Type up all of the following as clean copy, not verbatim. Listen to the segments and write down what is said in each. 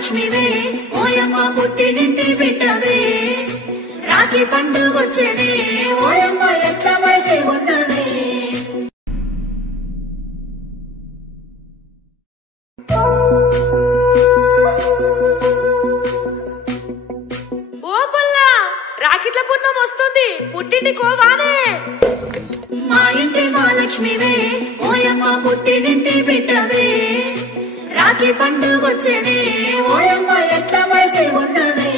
మహాలక్ష్మివే ఓయమ్మ పుట్టినింటి బిడ్డవే రాఖీ పండుగొచ్చేనే ఓయమ్మ ఎంత వయసి ఉన్నవే ఓ పుల్లా రాఖీట్ల పుణ్యం వస్తుంది పుట్టింటి కోవానే మా ఇంటి మహాలక్ష్మివే ఓయమ్మ పుట్టినింటి బిడ్డవే రాఖీ పండుగొచ్చేనే ఓయమ్మ ఎంత వయసి ఉన్నవే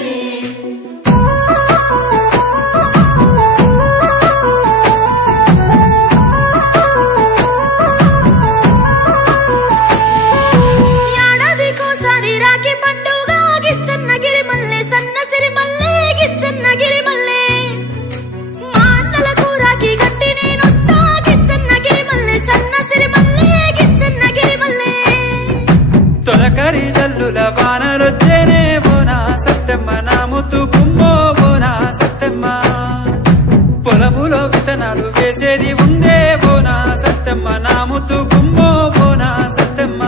ఏడాదికోసారి రాఖీ పండుగ గిచ్చన్నగిరి మల్లె సన్నసిరి మల్లె గిచ్చన్నగిరి మల్లె మా అన్నలకు రాఖీ గట్టి నేనొస్తా గిచ్చన్నగిరి మల్లె సన్నసిరి మల్లె గిచ్చన్నగిరి మల్లె తొలకరి జల్లుల వానలొచ్చేనే బోనా సత్తెమ్మ నా ముద్దు గుమ్మో బోనా సత్తెమ్మ పొలములో విత్తనాలు వేసేది ఉందే బోనా సత్తెమ్మ నా ముద్దు గుమ్మో బోనా సత్తెమ్మ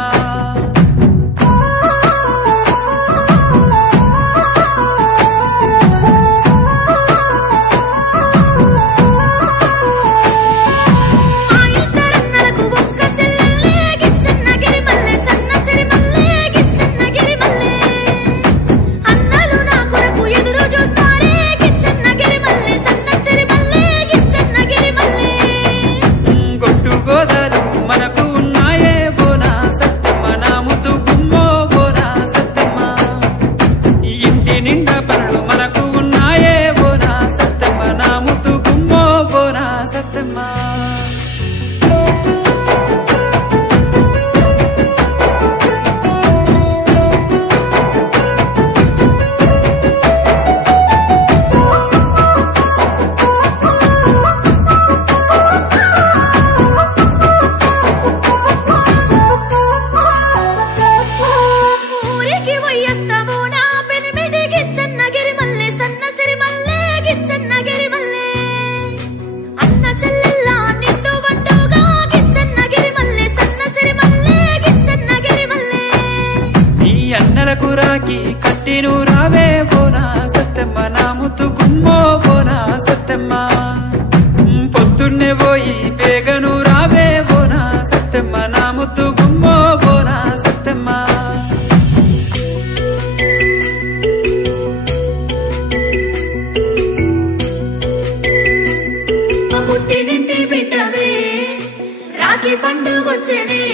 రాఖీ కట్టిను రావే బోనా సత్తెమ్మ నా ముద్దు గుమ్మో బోనా సత్తెమ్మ పొద్దున్నే పోయి బేగను రావే బోనా సత్తెమ్మ నా ముద్దు గుమ్మో బోనా సత్తెమ్మ పుట్టినింటి బిడ్డవే రాఖీ పండుగొచ్చేనే